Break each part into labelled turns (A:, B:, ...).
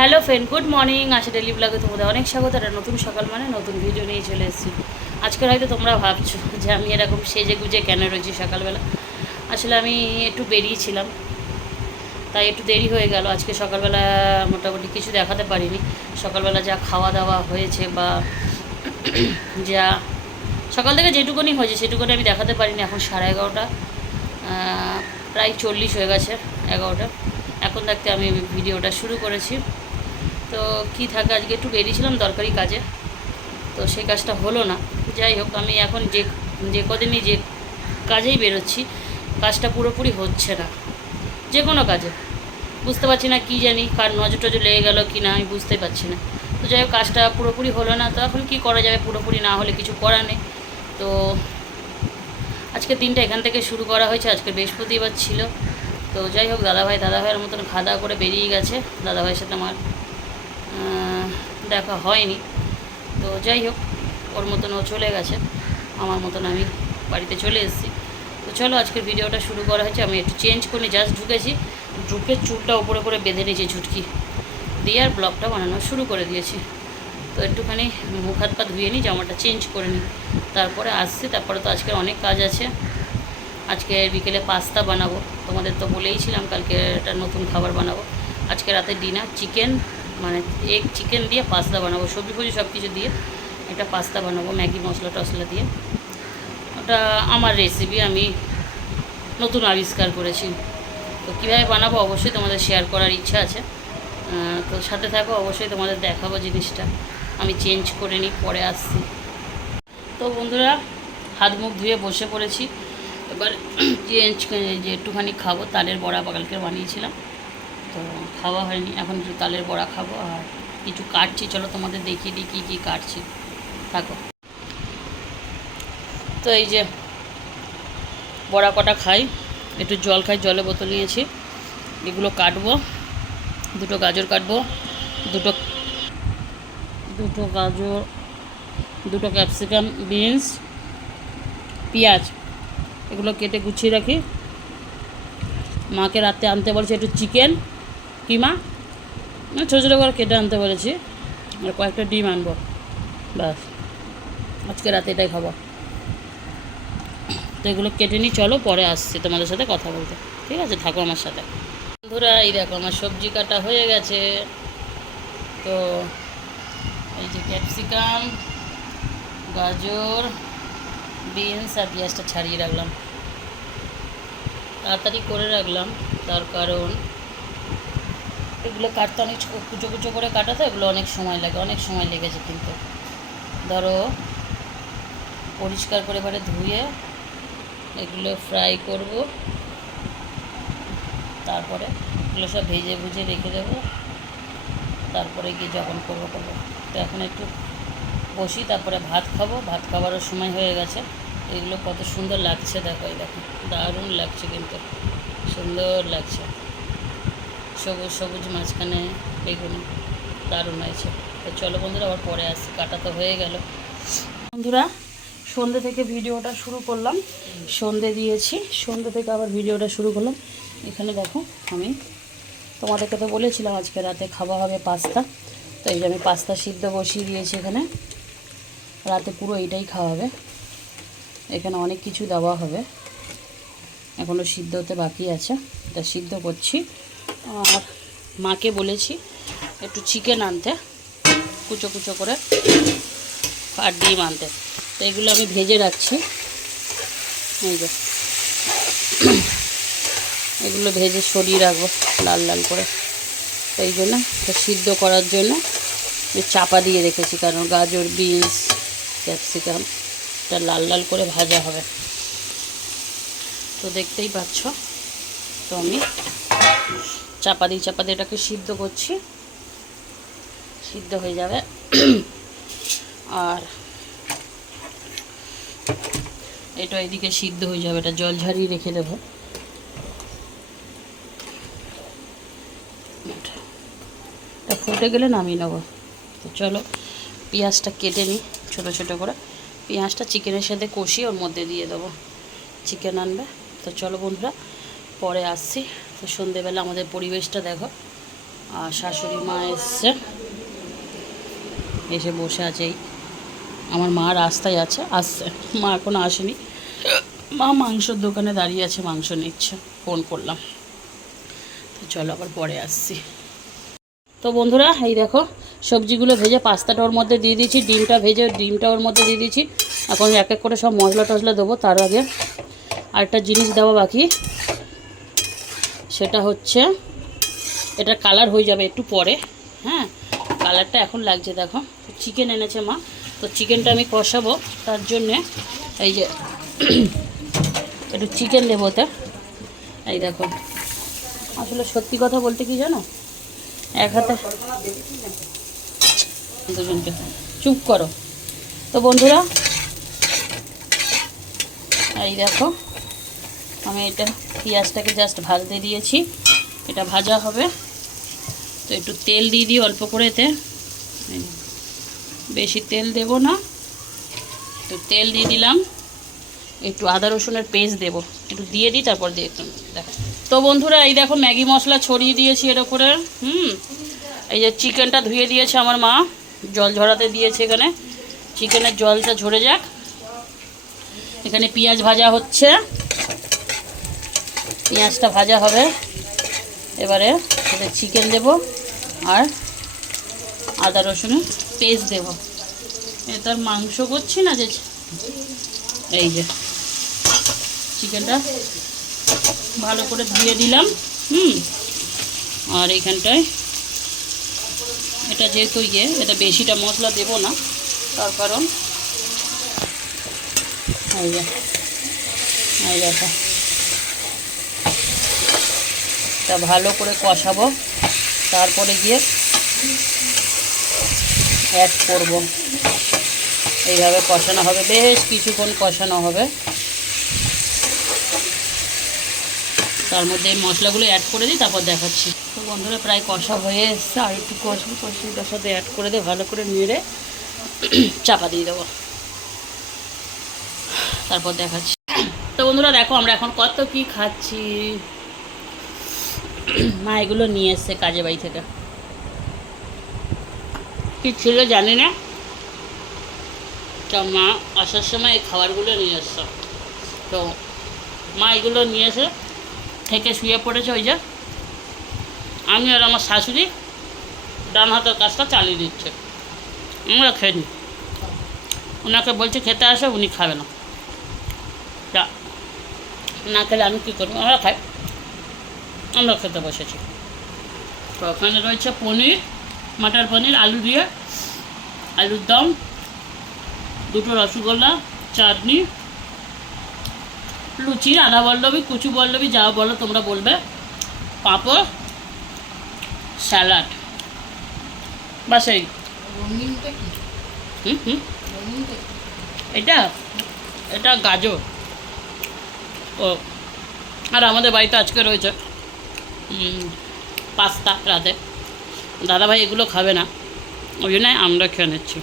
A: Hello friend, good morning, Asha daily ব্লগে তোমাদের অনেক স্বাগত। একটা নতুন সকাল মানে নতুন ভিডিও নিয়ে চলে এসেছি। আজকে হয়তো তোমরা ভাবছ যে আমি এরকম সেজে গুজে কেন রয়েছি সকালবেলা? আসলে আমি একটু বেরিয়েছিলাম তাই একটু দেরি হয়ে গেল। আজকে সকালবেলা মোটামুটি কিছু দেখাতে পারিনি। সকালবেলা যা খাওয়া দাওয়া হয়েছে বা যা, সকাল থেকে যেটুকুনি হয়েছে সেটুকুনি আমি দেখাতে পারিনি। এখন সাড়ে এগারোটা প্রায় চল্লিশ হয়ে গেছে এগারোটা। এখন দেখতে আমি ভিডিওটা শুরু করেছি। তো কি থাকে, আজকে একটু বেরিয়েছিলাম দরকারি কাজে, তো সেই কাজটা হলো না। যাই হোক, আমি এখন যে যে কদিনই যে কাজেই বেরোচ্ছি, কাজটা পুরোপুরি হচ্ছে না। যে কোনো কাজে। বুঝতে পারছি না কী জানি, কার নজর টজর লেগে গেলো কি না, আমি বুঝতে পারছি না। তো যাই হোক, কাজটা পুরোপুরি হলো না, তো এখন কী করা যাবে পুরোপুরি না হলে কিছু করার নেই। তো আজকে দিনটা এখান থেকে শুরু করা হয়েছে, আজকে বৃহস্পতিবার ছিল। তো যাই হোক, দাদাভাই, দাদাভাইয়ের মতন খাওয়া দাওয়া করে বেরিয়ে গেছে। দাদাভাইয়ের সাথে আমার দেখা হয়নি। তো যাই হোক, ওর মতন ও চলে গেছে। আমার মতন আমি বাড়িতে চলে এসেছি। তো চলো, আজকের ভিডিওটা শুরু করা হয়েছে। আমি একটু চেঞ্জ করে জাস্ট ঢুকেছি। ঢুকে চুলটা উপরে করে বেঁধে নিয়েছি ঝুটকি। দিয়ে আর ব্লগটা বানানো শুরু করে দিয়েছি। তো একটুখানি মুখ হাত পা ধুয়ে নিই, জামাটা চেঞ্জ করে নিই। তারপরে আসছি। তারপরে তো আজকের অনেক কাজ আছে। আজকে বিকেলে পাস্তা বানাবো। তোমাদের তো বলেইছিলাম কালকে একটা নতুন খাবার বানাবো। আজকে রাতে ডিনার চিকেন মানে এগ চিকেন দিয়ে পাস্তা বানাবো, সবজি ফবজি সব কিছু দিয়ে একটা পাস্তা বানাবো, ম্যাগি, মশলা টশলা দিয়ে। ওটা আমার রেসিপি আমি নতুন আবিষ্কার করেছি। তো কীভাবে বানাবো অবশ্যই তোমাদের শেয়ার করার ইচ্ছা আছে। তো সাথে থাকো, অবশ্যই তোমাদের দেখাবো জিনিসটা। আমি চেঞ্জ করে নিই, পরে আসছি। তো বন্ধুরা, হাত মুখ ধুয়ে বসে পড়েছি। এবার চেঞ্জ যে একটুখানি খাব, তালের বড়া কালকে বানিয়েছিলাম। তো খাওয়া হয়নি। এখন একটু তালের বড়া খাব আর কিছু কাটছি। চলো তোমাদের দেখিয়ে দিই কী কী কাটছি। থাকো। তো এই যে বড়া কটা খাই। একটু জল খাই জলে বোতল নিয়েছি। এগুলো কাটবো। দুটো গাজর কাটবো। দুটো দুটো গাজর, দুটো ক্যাপসিকাম, বিনস, পেঁয়াজ। এগুলো কেটে গুছিয়ে রাখি। মাকে রাতে আনতে বলেছি একটু চিকেন। কিমা মানে ছোটো ছোটো করে কেটে আনতে বলেছি। আর কয়েকটা ডিম আনব। ব্যাস। আজকে রাতে এটাই খাব। তো এগুলো কেটে নিই। চলো পরে আসছি তোমাদের সাথে কথা বলতে। ঠিক আছে? থাকো আমার সাথে। বন্ধুরা, এই দেখো, আমার সবজি কাটা হয়ে গেছে। তো এই যে ক্যাপসিকাম, গাজর, বিনস আর পেঁয়াজটা ছাড়িয়ে রাখলাম। তাড়াতাড়ি করে রাখলাম। তার কারণ এগুলো কাটতে অনেক কুচো কুচো করে কাটাতে এগুলো অনেক সময় লাগে, অনেক সময় লেগেছে কিন্তু। ধরো, পরিষ্কার করে এবারে ধুয়ে এগুলো ফ্রাই করব। তারপরে এগুলো সব ভেজে ভুজে রেখে দেবো। তারপরে গিয়ে যখন করব করব। তো এখন একটু বসি, তারপরে ভাত খাব। ভাত খাবারও সময় হয়ে গেছে। এগুলো কত সুন্দর লাগছে, দেখো এই দেখো। দারুণ লাগছে কিন্তু। সুন্দর লাগছে। সবুজ সবুজ মাঝখানে বেগুনি দারুণ হয়েছে। তো চলো বন্ধুরা, আবার পরে আসছি। কাটা তো হয়ে গেল। বন্ধুরা সন্ধ্যে থেকে ভিডিওটা শুরু করলাম। সন্ধে দিয়েছি। সন্ধ্যে থেকে আবার ভিডিওটা শুরু করলাম। এখানে দেখো, আমি তোমাদেরকে তো বলেছিলাম আজকে রাতে খাওয়া হবে পাস্তা। তো এই যে আমি পাস্তা সিদ্ধ বসিয়ে দিয়েছি এখানে। রাতে পুরো এইটাই খাওয়া হবে। এখানে অনেক কিছু দেওয়া হবে। এখনও সিদ্ধ হতে বাকি আছে। এটা সিদ্ধ করছি। আর মাকে বলেছি একটু চিকেন আনতে, কুচো কুচো করে, আর ডিম আনতে। তো এগুলো আমি ভেজে রাখছি। এই যে। এগুলো ভেজে সরিয়ে রাখব লাল লাল করে। এই জন্য তো সিদ্ধ করার জন্য চাপা দিয়ে রেখেছি, কারণ গাজর, বিনস, ক্যাপসিকাম, এটা লাল লাল করে ভাজা হবে। তো দেখতেই পাচ্ছ, তো আমি চাপা দিয়ে চাপা দিয়ে এটাকে সিদ্ধ করছি। সিদ্ধ হয়ে যাবে। আর এটা এদিকে সিদ্ধ হয়ে যাবে, এটা জল ঝারিয়ে রেখে দেবো। এটা ফুটে গেলে নামিয়ে নেব। তো চলো, পেঁয়াজটা কেটে নিই ছোটো ছোটো করে। পেঁয়াজটা চিকেনের সাথে কষিয়ে ওর মধ্যে দিয়ে দেবো। চিকেন আনবে। তো চলো বন্ধুরা, পরে আসছি। তো সন্ধেবেলা আমাদের পরিবেশটা দেখো। আর শাশুড়ি মা এসছে। এসে বসে আছে এই। আমার মা রাস্তায় আছে, আসছে। মা এখনও আসেনি। মা মাংসর দোকানে দাঁড়িয়ে আছে, মাংস নিচ্ছে। ফোন করলাম। তো চলো আবার পরে আসছি। তো বন্ধুরা, এই দেখো, সবজিগুলো ভেজে পাস্তাটা ওর মধ্যে দিয়ে দিয়েছি, ডিমটা ভেজে ডিমটা ওর মধ্যে দিয়ে দিয়েছি। এখন এক এক করে সব মশলা টশলা দেবো, তার আগে আরেকটা জিনিস দেওয়া বাকি। সেটা হচ্ছে, এটা কালার হয়ে যাবে একটু পরে হ্যাঁ? কালারটা এখন লাগছে, দেখো। চিকেন এনেছে মা। তো চিকেনটা আমি কষাবো, তার জন্যে এই যে, একটু চিকেন দেবো ওতে। এই দেখো। আসলে সত্যি কথা বলতে কি জানো? এক হাতে দুজনকে। চুপ করো। তো বন্ধুরা, এই দেখো। আমি এটা পেঁয়াজটাকে জাস্ট ভাজতে দিয়েছি। এটা ভাজা হবে। তো একটু তেল দিয়ে দিই অল্প করে এতে। বেশি তেল দেব না। একটু তেল দিয়ে দিলাম। একটু আদা রসুনের পেস্ট দেব। একটু দিয়ে দিই, তারপর দিয়ে একটু দেখো। তো বন্ধুরা, এই দেখো ম্যাগি মশলা ছড়িয়ে দিয়েছি এর উপরে হুম? এই যে চিকেনটা ধুয়ে দিয়েছে আমার মা। জল ঝরাতে দিয়েছে এখানে। চিকেনের জলটা ঝরে যাক। এখানে পেঁয়াজ ভাজা হচ্ছে। পেঁয়াজটা ভাজা হবে। এবারে এতে চিকেন দেব আর আদা রসুনের পেস্ট দেব। এটা তো মাংস করছি না যে এই যে চিকেনটা ভালো করে ধুয়ে দিলাম, হুম। আর এইখানটায় এটা যেহেতু ইয়ে এটা বেশিটা মশলা দেব না, তার কারণ এই যে, এই দেখো। তা ভালো করে কষাবো। তারপরে গিয়ে অ্যাড করব। এইভাবে কষানো হবে। বেশ কিছুক্ষণ কষানো হবে। তার মধ্যে এই মশলাগুলো অ্যাড করে দিই, তারপর দেখাচ্ছি। তো বন্ধুরা, প্রায় কষা হয়ে এসছে। আর একটু কষবো কষিটার সাথে অ্যাড করে দিয়ে ভালো করে নেড়ে চাপা দিয়ে দেবো। তারপর দেখাচ্ছি। তো বন্ধুরা, দেখো আমরা এখন কত কি খাচ্ছি। মা এগুলো নিয়ে এসছে কাজে বাড়ি থেকে। কি ছিল জানি না। তো মা আসার সময় এই খাবারগুলো নিয়ে এসছে। তো মা এগুলো নিয়ে এসে থেকে শুয়ে পড়েছে ওই যে। আমি আর আমার শাশুড়ি ডান হাতের কাজটা চালিয়ে দিচ্ছে। আমরা খেয়ে নিই ওনাকে বলছে খেতে আসে, উনি খাবে না। না খেলে আমি কী করব? আমরা খাই। আমরা খেতে বসেছি। তো ওখানে রয়েছে পনির মাটার পনির আলু দিয়ে আলুর দম দুটো রসগোল্লা চাটনি লুচি আদা বল্লবী কুচু বল্লবী যা বলো তোমরা বলবে। পাঁপড় স্যালাড। বাস এই।
B: রঙিনটা কি?
A: এটা? এটা গাজর। ও। আর আমাদের বাড়িতে আজকে রয়েছে। পাস্তা রাতে দাদাভাই এগুলো খাবে না। ওই জন্য আমরা খেয়ে নিচ্ছি।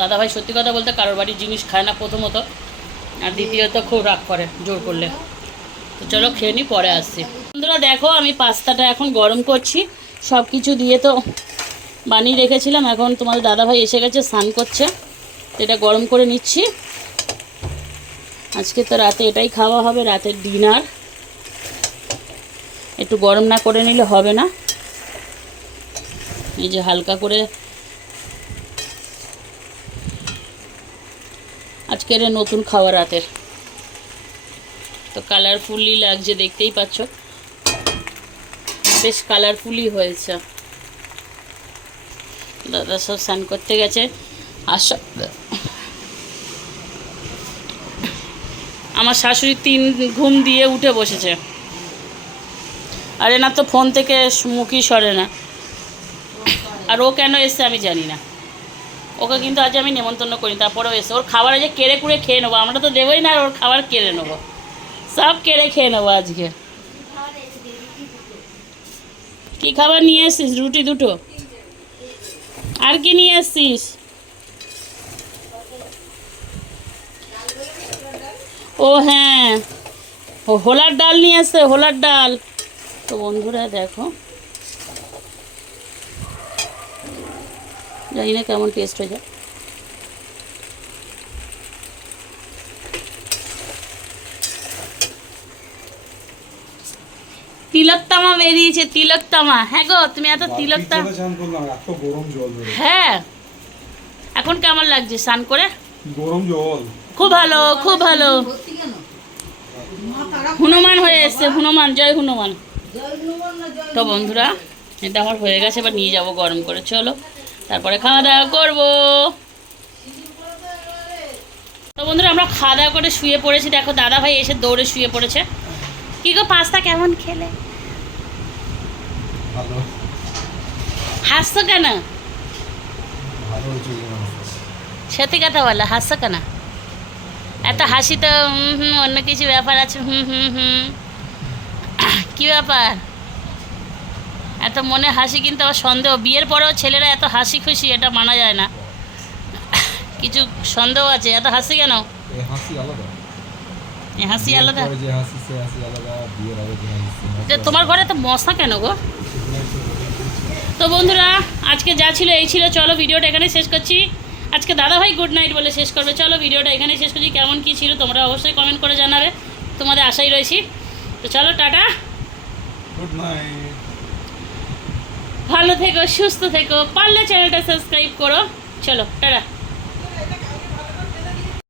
A: দাদাভাই সত্যি কথা বলতে কারোর বাড়ির জিনিস খায় না প্রথমত। আর দ্বিতীয়ত খুব রাগ করে, জোর করলে। তো চলো খেয়ে নিই পরে আসছি। বন্ধুরা দেখো, আমি পাস্তাটা এখন গরম করছি। সব কিছু দিয়ে তো বানিয়ে রেখেছিলাম। এখন তোমাদের দাদাভাই এসে গেছে, স্নান করছে। এটা গরম করে নিচ্ছি। আজকে তো রাতে এটাই খাওয়া হবে, রাতের ডিনার। একটু গরম না করে নিলে হবে না। এই যে হালকা করে আজকের নতুন খাওয়া রাতের। তো কালারফুলি লাগছে, দেখতেই পাচ্ছ। বেশ কালারফুলি হয়েছে। দাদা সব স্নান করতে গেছে। সব আমার শাশুড়ি তিন ঘুম দিয়ে উঠে বসেছে। আর এনার তো ফোন থেকে মুখই সরে না। আর ও কেন এসছে আমি জানি না। ওকে কিন্তু আজ আমি নেমন্তন্ন করি তারপরেও এসে ওর খাবার আজ কেড়ে কুড়ে খেয়ে নেব, আমরা তো দেবোই না আর ওর খাবার কেড়ে নেব। সব কেড়ে খেয়ে নেব আজকে। কি খাবার নিয়ে এসছিস? রুটি দুটো? আর কি নিয়ে এসছিস? ও হ্যাঁ। হোলার ডাল নিয়ে আসছে হোলার ডাল। তো বন্ধুরা দেখো। জানি না কেমন টেস্ট হয়ে যায় তিলকতামা বেরিয়েছে তিলকতামা হ্যাঁ গো তুমি এত তিলকতামা হ্যাঁ। এখন কেমন লাগছে স্নান করে?
C: গরম জল।
A: খুব ভালো খুব ভালো। হনুমান হয়ে এসছে হনুমান জয় হনুমান। তো বন্ধুরা এটা আমার হয়ে গেছে এবার নিয়ে যাব গরম করে চলো। তারপরে খাওয়া দাওয়া করব। তো বন্ধুরা আমরা খাওয়া দাওয়া করে শুয়ে পড়েছি। দেখো দাদা ভাই এসে দৌড়ে শুয়ে পড়েছে। কি গো পাস্তা কেমন খেলে? হাসছো কেন? সত্যি কথা বলো হাসছো কেন? এত হাসি তো হুম হুম অন্য কিছু ব্যাপার আছে হুম হুম হুম। কি ব্যাপার? এত মনে হাসি কিন্তু আবার সন্দেহ। বিয়ের পরেও ছেলেরা এত হাসি খুশি এটা মানা যায় না। কিছু সন্দেহ আছে? এত হাসি কেন?
C: হাসি আলাদা।
A: তোমার ঘরে তো মশা কেন গো? তো বন্ধুরা আজকে যা ছিল এই ছিল। চলো ভিডিওটা এখানে শেষ করছি। আজকে দাদা ভাই গুড নাইট বলে শেষ করবে। চলো ভিডিওটা এখানে শেষ করছি। কেমন কি ছিল তোমরা অবশ্যই কমেন্ট করে জানাবে। তোমাদের আশাই রয়েছি। তো চলো টাটা।
C: গুড নাইট
A: ভালো থেকো সুস্থ থেকো পারলে চ্যানেলটা সাবস্ক্রাইব করো। চলো টাটা।